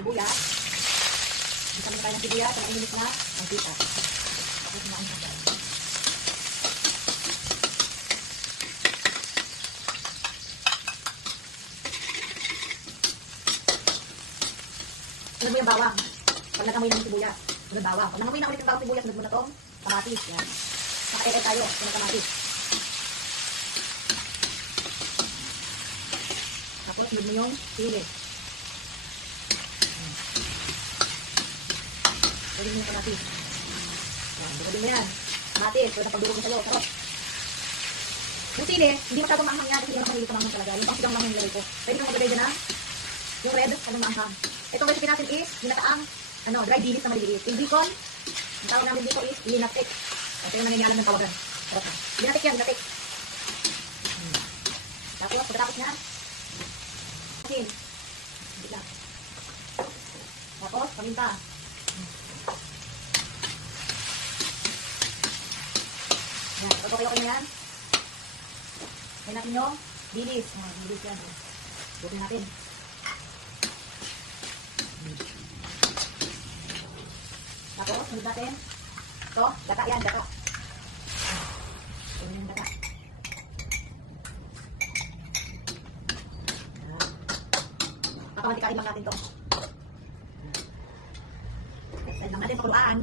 sibuyas. Isa muna tayo ng sibuyas sa mainit na mantika. Tapos na ang kasal. Sunod mo yung bawang. Pag nagamoy ng sibuyas, sunod bawang. Pag nangamoy na ulit yung bawang sibuyas, sunod mo na itong kamatis. Yan. Naka-ere tayo ng kamatis. Tapos sunod mo yung sili. Pwede mo yung kamatis. Yan, bukadin mo yan. Kamatis, pwede na pagdurog mo sa'yo. Sarap. Yung sili, hindi masyadong maanghang yan. Hindi naman sa manghang talaga. Yung pang sigang manghang nilagay ko. Pwede nang maglagay dyan na yung red, anong maanghang. Itong recipe natin is, ginataang dry beans na maliliit. Yung bacon, ang tawag namin dito is linatik. Ito yung nangyayari ng tawagan. Linatik yan, linatik. Tapos, pagkatapos na, asin. Tapos, paminta. Yan, pag okay na yan. Kaya natin yung bilis. Bilis yan. Bukin natin. Tapos, sunod natin. Ito, gata yan, gata. Ito yung gata. Pakamantikain lang natin ito. Send lang natin pakuluan.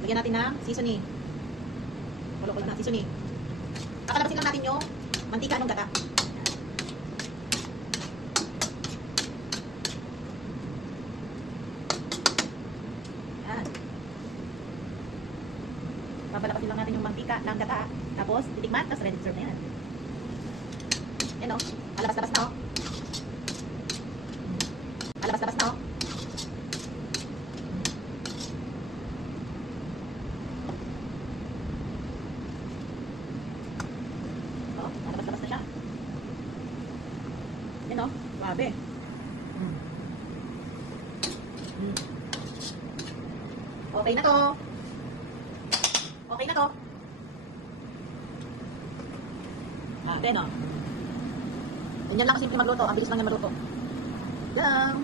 Lagyan natin ng seasoning. Kulo-kulo na seasoning. Kakalabasin lang natin yung mantika ng gata. Yan. Babalabasin lang natin yung mantika ng gata. Tapos, titikman, tapos ready to serve na yan. Yan o. Alabas-labas na o. Alabas-labas na o. Alabas-labas na siya. Yan o. Wabe. Okay na to. Okay na to. Then, ganyan lang kasimple magluto. Ang bilis lang niya magluto. Yan.